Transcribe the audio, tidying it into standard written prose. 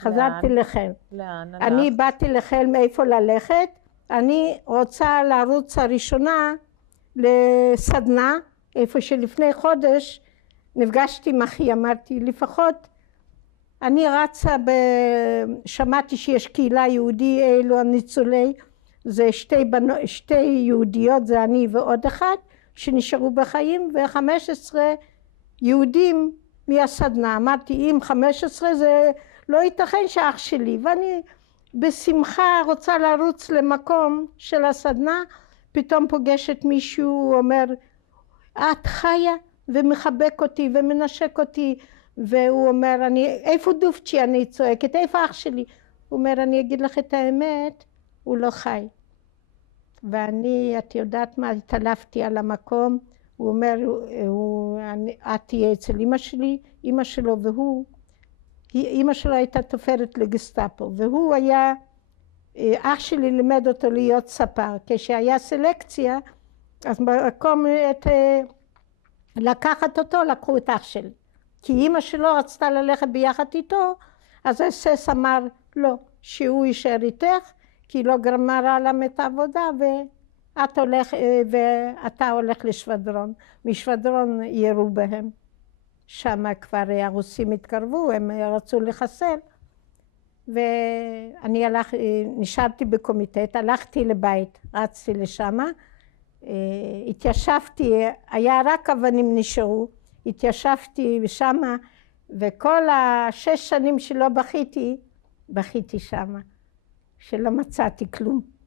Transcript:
חזרתי לחיל. לאן? אני באתי לחיל מאיפה ללכת, אני רוצה לרוץ הראשונה לסדנה, איפה שלפני חודש נפגשתי עם אחי, אמרתי לפחות אני רצה, שמעתי שיש קהילה יהודי, אלו הניצולי, זה שתי יהודיות, זה אני ועוד אחד שנשארו בחיים, ו15 יהודים מהסדנה. אמרתי אם 15 זה לא ייתכן שאח שלי, ואני בשמחה רוצה לרוץ למקום של הסדנה, פתאום פוגשת מישהו, אומר את חיה, ומחבק אותי ומנשק אותי, והוא אומר איפה דופצ'י? אני צועקת איפה אח שלי? הוא אומר אני אגיד לך את האמת, הוא לא חי. ואני, את יודעת מה, התעלפתי על המקום. הוא אומר את תהיה אצל אמא שלי, אמא שלו והוא, אמא שלו הייתה תופרת לגסטאפו, והוא היה, אח שלי לימד אותו להיות ספר. כשהיה סלקציה אז במקום לקחת אותו לקחו את אח שלי, כי אמא שלו רצתה ללכת ביחד איתו, אז הסס אמר לא, שהוא יישאר איתך כי לא גמרה להם את העבודה, ואתה הולך לשבדרון. משבדרון ירו בהם, שם כבר הרוסים התקרבו, הם רצו לחסל, ואני נשארתי בקומיטט, הלכתי לבית, רצתי לשם, התיישבתי, היה רק אבנים נשארו, התיישבתי שם, וכל 6 שנים שלא בכיתי שם, שלא מצאתי כלום.